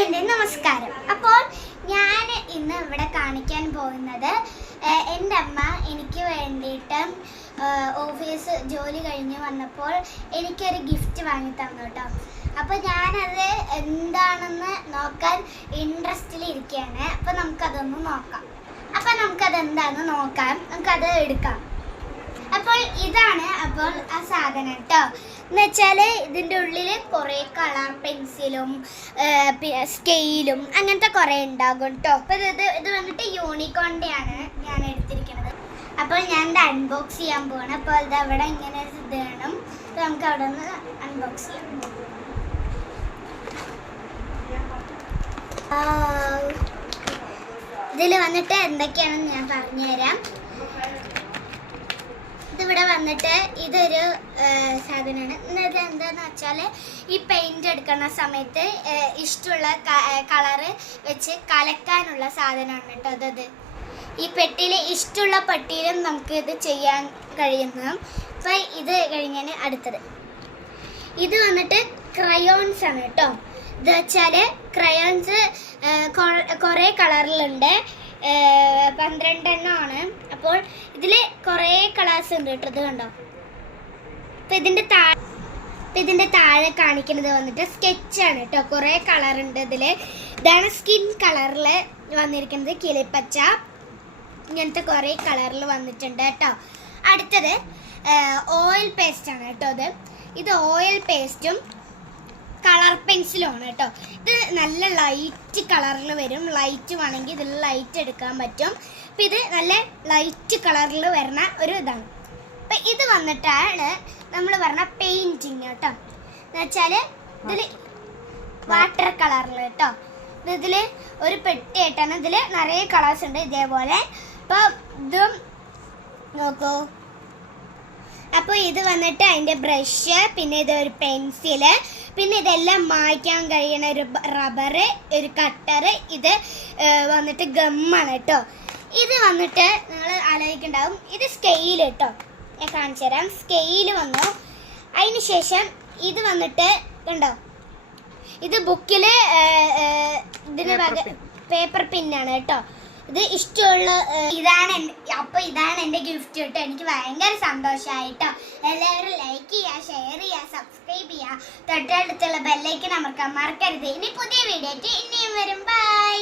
എൻ്റെ നമസ്കാരം. അപ്പോൾ ഞാൻ ഇന്ന് ഇവിടെ കാണിക്കാൻ പോകുന്നത് എൻ്റെ അമ്മ എനിക്ക് വേണ്ടിയിട്ട് ഓഫീസ് ജോലി കഴിഞ്ഞ് വന്നപ്പോൾ എനിക്കൊരു ഗിഫ്റ്റ് വാങ്ങി തന്നു കേട്ടോ. അപ്പോൾ ഞാനത് എന്താണെന്ന് നോക്കാൻ ഇൻട്രസ്റ്റിലിരിക്കുകയാണ്. അപ്പോൾ നമുക്കതൊന്ന് നോക്കാം. അപ്പോൾ നമുക്കതെന്താണെന്ന് നോക്കാം, നമുക്കത് എടുക്കാം. അപ്പോൾ ഇതാണ് അപ്പോൾ ആ സാധനം കേട്ടോ. എന്ന് വെച്ചാൽ ഇതിൻ്റെ ഉള്ളിൽ കുറേ കളർ പെൻസിലും സ്കെയിലും അങ്ങനത്തെ കുറേ ഉണ്ടാകും കേട്ടോ. അപ്പോൾ ഇത് വന്നിട്ട് യൂണിക്കോണിൻ്റെ ആണ് ഞാൻ എടുത്തിരിക്കുന്നത്. അപ്പോൾ ഞാൻ ഇത് അൺബോക്സ് ചെയ്യാൻ പോവാണ്. അപ്പോൾ ഇത് അവിടെ ഇങ്ങനെ ഇത് വേണം. അപ്പോൾ നമുക്ക് അവിടെ നിന്ന് അൺബോക്സ് ചെയ്യാം. ഇതിൽ വന്നിട്ട് എന്തൊക്കെയാണെന്ന് ഞാൻ പറഞ്ഞുതരാം. ഇതിവിടെ വന്നിട്ട് ഇതൊരു സാധനമാണ്. ഇത് എന്താണെന്ന് വെച്ചാൽ ഈ പെയിൻറ് എടുക്കുന്ന സമയത്ത് ഇഷ്ടമുള്ള കളറ് വെച്ച് കലക്കാനുള്ള സാധനമാണ് കേട്ടോ. അത് ഈ പെട്ടിയിൽ ഇഷ്ടമുള്ള പെട്ടിയിലും നമുക്ക് ഇത് ചെയ്യാൻ കഴിയുന്നു. അപ്പോൾ ഇത് കഴിഞ്ഞാൽ അടുത്തത് ഇത് വന്നിട്ട് ക്രയോൺസ് ആണ് കേട്ടോ. ഇത് വെച്ചാൽ ക്രയോൺസ് കുറേ കളറിലുണ്ട്, 12 എണ്ണമാണ്. അപ്പോൾ ഇതിൽ കുറേ കളേഴ്സ് ഉണ്ട് കേട്ടോ. ഇത് കണ്ടോ. അപ്പം ഇതിൻ്റെ താഴെ കാണിക്കുന്നത് വന്നിട്ട് സ്കെച്ചാണ് കേട്ടോ. കുറേ കളറുണ്ട് ഇതിൽ. ഇതാണ് സ്കിൻ കളറിൽ വന്നിരിക്കുന്നത്, കിളിപ്പച്ച, ഇങ്ങനത്തെ കുറേ കളറിൽ വന്നിട്ടുണ്ട് കേട്ടോ. അടുത്തത് ഓയിൽ പേസ്റ്റാണ് കേട്ടോ. ഇത് ഓയിൽ പേസ്റ്റും കളർ പെൻസിലുമാണ് കേട്ടോ. ഇത് നല്ല ലൈറ്റ് കളറിൽ വരും. ലൈറ്റ് വേണമെങ്കിൽ ഇതിൽ ലൈറ്റ് എടുക്കാൻ പറ്റും. അപ്പം ഇത് നല്ല ലൈറ്റ് കളറിൽ വരുന്ന ഒരു ഇതാണ്. അപ്പം ഇത് വന്നിട്ടാണ് നമ്മൾ പറഞ്ഞ പെയിൻറ്റിങ് കേട്ടോ. എന്ന് വെച്ചാൽ ഇതിൽ വാട്ടർ കളറിൽ കേട്ടോ. ഇതിൽ ഒരു പെട്ടിയായിട്ടാണ്. ഇതിൽ നിറയെ കളേഴ്സ് ഉണ്ട് ഇതേപോലെ. അപ്പോൾ ഇതും നോക്കൂ. അപ്പോൾ ഇത് വന്നിട്ട് അതിൻ്റെ ബ്രഷ്, പിന്നെ ഇതൊരു പെൻസില്, പിന്നെ ഇതെല്ലാം മായ്ക്കാൻ കഴിയുന്ന ഒരു റബ്ബറ്, ഒരു കട്ടറ്, ഇത് വന്നിട്ട് ഗമ്മാണ് കേട്ടോ. ഇത് വന്നിട്ട് നിങ്ങൾ ആലോചിക്കുന്നുണ്ടാവും, ഇത് സ്കെയിൽ കേട്ടോ. ഞാൻ കാണിച്ചു തരാം. സ്കെയിൽ വന്നു. അതിന് ശേഷം ഇത് വന്നിട്ട് കണ്ടോ, ഇത് ബുക്കിൽ ഇതിന് പേപ്പർ പിന്നാണ് കേട്ടോ. ഇത് ഇഷ്ടമുള്ള ഇതാണ് എൻ്റെ ഗിഫ്റ്റ് കേട്ടോ. എനിക്ക് ഭയങ്കര സന്തോഷമായിട്ടോ. എല്ലാവരും ലൈക്ക് ചെയ്യുക, ഷെയർ ചെയ്യുക, സബ്സ്ക്രൈബ് ചെയ്യുക, തൊട്ടടുത്തുള്ള ബെല്ലൈക്കൻ അമർക്കാൻ മറക്കരുത്. ഇനി പുതിയ വീഡിയോ ആയിട്ട് ഇനിയും വരും. ബൈ.